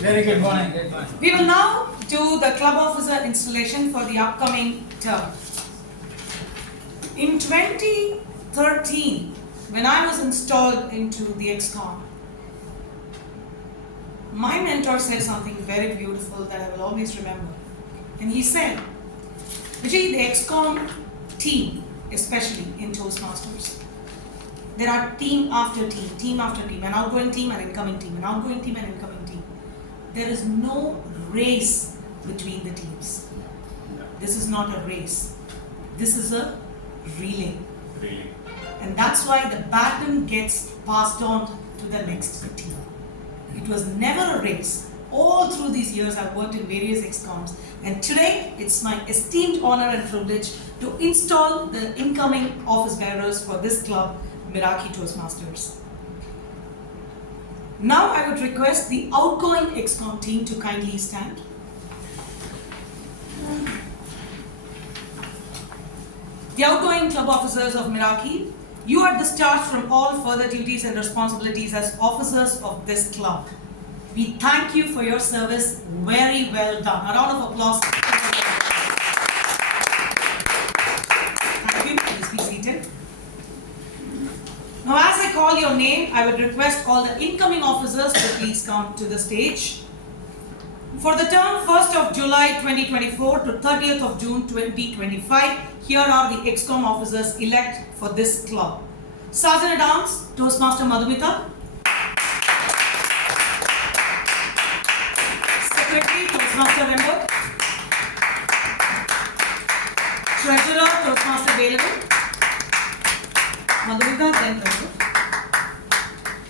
Very good morning. Good morning. We will now do the club officer installation for the upcoming term. In 2013, when I was installed into the Excom, my mentor said something very beautiful that I will always remember. And he said, Vijay, the Excom team, especially in Toastmasters, there are team after team, an outgoing team, an incoming team, an outgoing team, an incoming team. There is no race between the teams. This is not a race. This is a relay. And that's why the baton gets passed on to the next team. It was never a race. All through these years I've worked in various Excoms, and today it's my esteemed honor and privilege to install the incoming office bearers for this club, Meraki Toastmasters. Now I would request the outgoing Excom team to kindly stand. The outgoing club officers of Meraki, you are discharged from all further duties and responsibilities as officers of this club. We thank you for your service. Very well done. A round of applause. Thank you. Please be seated. Now, as I call your name, I would request all the incoming officers to please come to the stage. For the term 1st of July 2024 to 30th of June 2025, here are the Excom officers elect for this club. Sergeant at Arms, Toastmaster Madhumita. Secretary, Toastmaster Rembo. Treasurer, Toastmaster Velavan. Madhumita, then Rembo.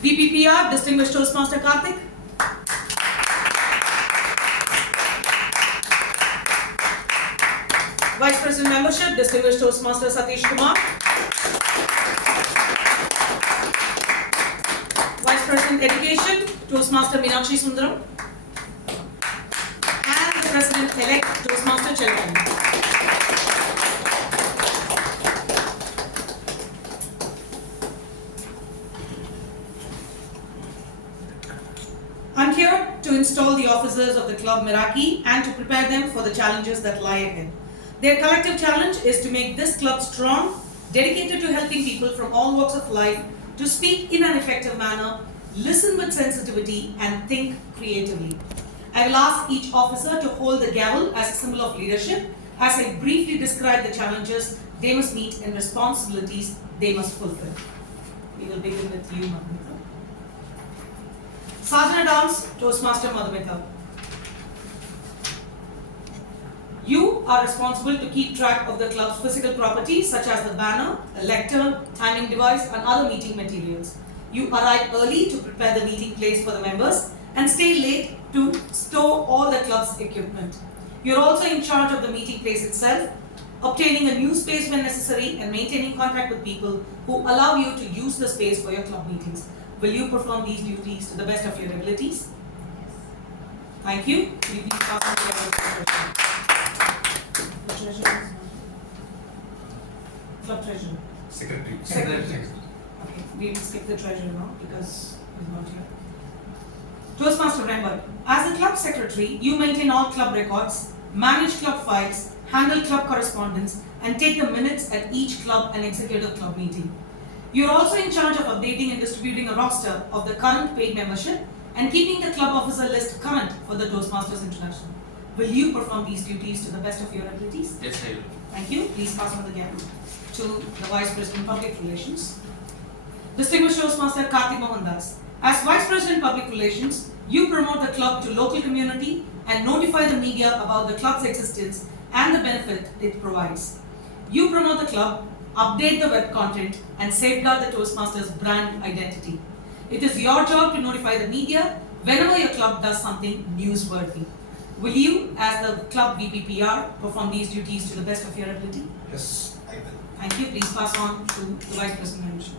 VPPR, Distinguished Toastmaster Karthik. Vice President Membership, Distinguished Toastmaster Satish Kumar. Vice President Education, Toastmaster Meenakshi Sundaram. And the President-elect, Toastmaster Chelvan. I'm here to install the officers of the club Meraki and to prepare them for the challenges that lie ahead. Their collective challenge is to make this club strong, dedicated to helping people from all walks of life to speak in an effective manner, listen with sensitivity, and think creatively. I will ask each officer to hold the gavel as a symbol of leadership as I briefly describe the challenges they must meet and responsibilities they must fulfill. We will begin with you, Madhumita. Sergeant at Arms, Toastmaster Madhumita. You are responsible to keep track of the club's physical properties such as the banner, a lectern, timing device, and other meeting materials. You arrive early to prepare the meeting place for the members and stay late to store all the club's equipment. You are also in charge of the meeting place itself, obtaining a new space when necessary and maintaining contact with people who allow you to use the space for your club meetings. Will you perform these duties to the best of your abilities? Thank you. Will you please pass on to your question? Treasurer. Club treasurer. Secretary. Okay, we will skip the treasurer now because he's not here. Toastmaster Rembo. As a club secretary, you maintain all club records, manage club files, handle club correspondence, and take the minutes at each club and executive club meeting. You are also in charge of updating and distributing a roster of the current paid membership and keeping the club officer list current for the Toastmasters International. Will you perform these duties to the best of your abilities? Yes, I will. Thank you. Please pass on the gavel to the Vice President Public Relations. Distinguished Toastmaster Karthik Mohandas. As Vice President Public Relations, you promote the club to local community and notify the media about the club's existence and the benefit it provides. You promote the club, update the web content, and safeguard the Toastmasters brand identity. It is your job to notify the media whenever your club does something newsworthy. Will you, as the club VPPR, perform these duties to the best of your ability? Yes, I will. Thank you. Please pass on to the Vice President Membership.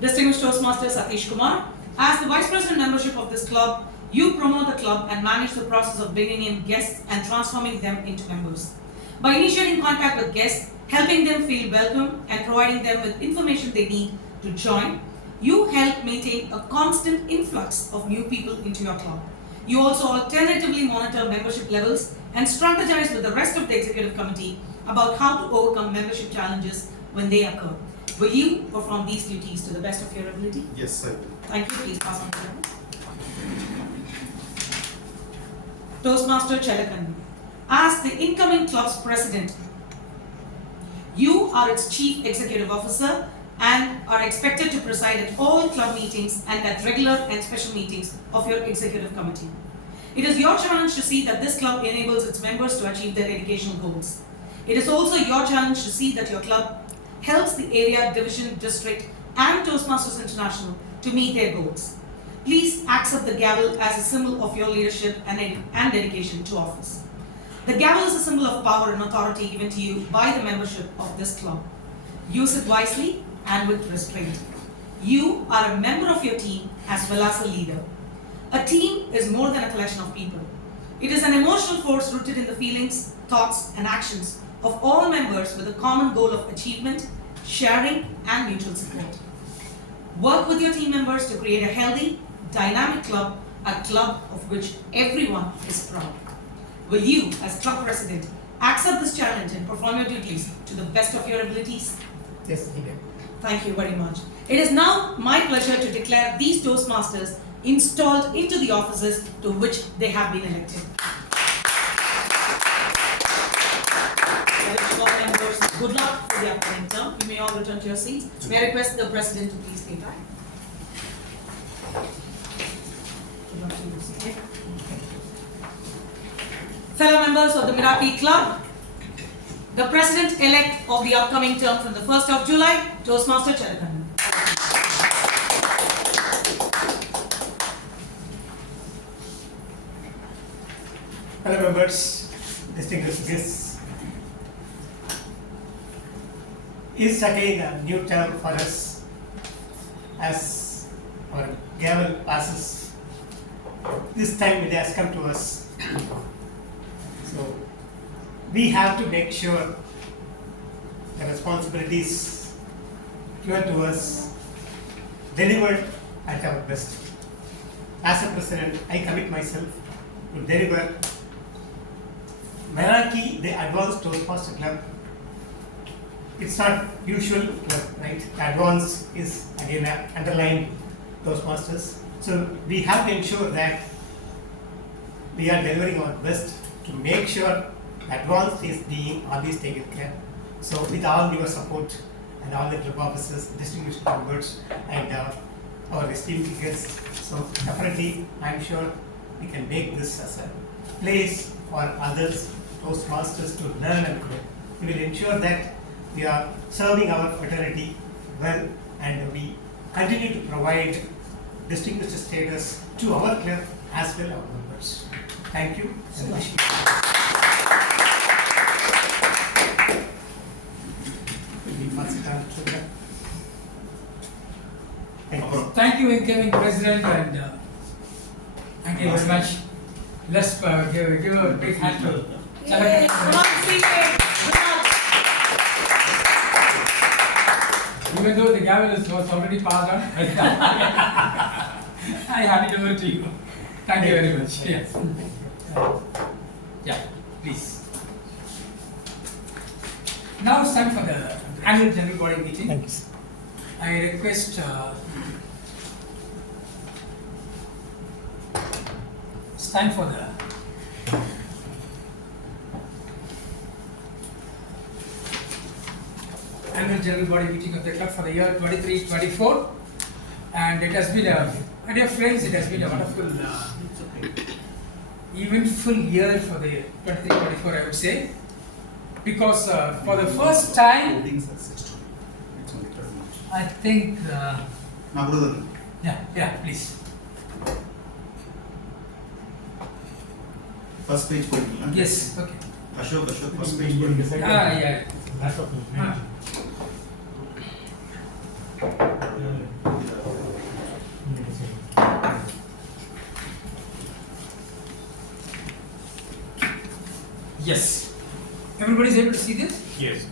Distinguished Toastmaster Satish Kumar. As the Vice President Membership of this club, you promote the club and manage the process of bringing in guests and transforming them into members. By initiating contact with guests, helping them feel welcome, and providing them with information they need to join, you help maintain a constant influx of new people into your club. You also alternatively monitor membership levels and strategize with the rest of the executive committee about how to overcome membership challenges when they occur. Will you perform these duties to the best of your ability? Yes, I will. Thank you. Please pass on to them. Toastmaster Chelakan. As the incoming club's president, you are its chief executive officer and are expected to preside at all club meetings and at regular and special meetings of your executive committee. It is your challenge to see that this club enables its members to achieve their educational goals. It is also your challenge to see that your club helps the area, division, district and Toastmasters International to meet their goals. Please accept the gavel as a symbol of your leadership and dedication to office. The gavel is a symbol of power and authority given to you by the membership of this club. Use it wisely and with restraint. You are a member of your team as well as a leader. A team is more than a collection of people. It is an emotional force rooted in the feelings, thoughts, and actions of all members with a common goal of achievement, sharing, and mutual support. Work with your team members to create a healthy, dynamic club, a club of which everyone is proud. Will you, as club president, accept this challenge and perform your duties to the best of your abilities? Yes, I did. Thank you very much. It is now my pleasure to declare these Toastmasters installed into the offices to which they have been elected. Eligible members, good luck for the upcoming term. You may all return to your seats. May I request the president to please take back. Fellow members of the Meraki Club, the president-elect of the upcoming term from the 1st of July, Toastmaster Chelakan. Hello members, distinguished guests. It's again a new term for us as our gavel passes. This time it has come to us. So we have to make sure the responsibilities given to us delivered at our best. As a president, I commit myself to deliver Meraki, the Advanced Toastmaster Club. It's not usual club, right? The Advanced is again underlined Toastmasters. So we have to ensure that we are delivering our best to make sure Advanced is being always taken care. So with all your support and all the club officers, distinguished members and our esteemed guests, so definitely I'm sure we can make this as a place for others, Toastmasters to learn and grow. We will ensure that we are serving our fraternity well and we continue to provide distinguished status to our club as well as our members. Thank you and wish you. Thank you, incoming president, and thank you very much. Let's give a big hand to Yay! Come on, CA! Even though the gavel was already passed on, I hand it over to you. Thank you very much. Yes. Yeah, please. Now it's time for the annual general body meeting. Thanks. I request it's time for the annual general body meeting of the club for the year 23-24, and it has been my dear friends, it has been a wonderful, eventful year for the 23-24, I would say, because for the first time, I think, yeah, please. First page for Yes, okay. Ashok, first page for Yeah. Yes. Everybody is able to see this? Yes.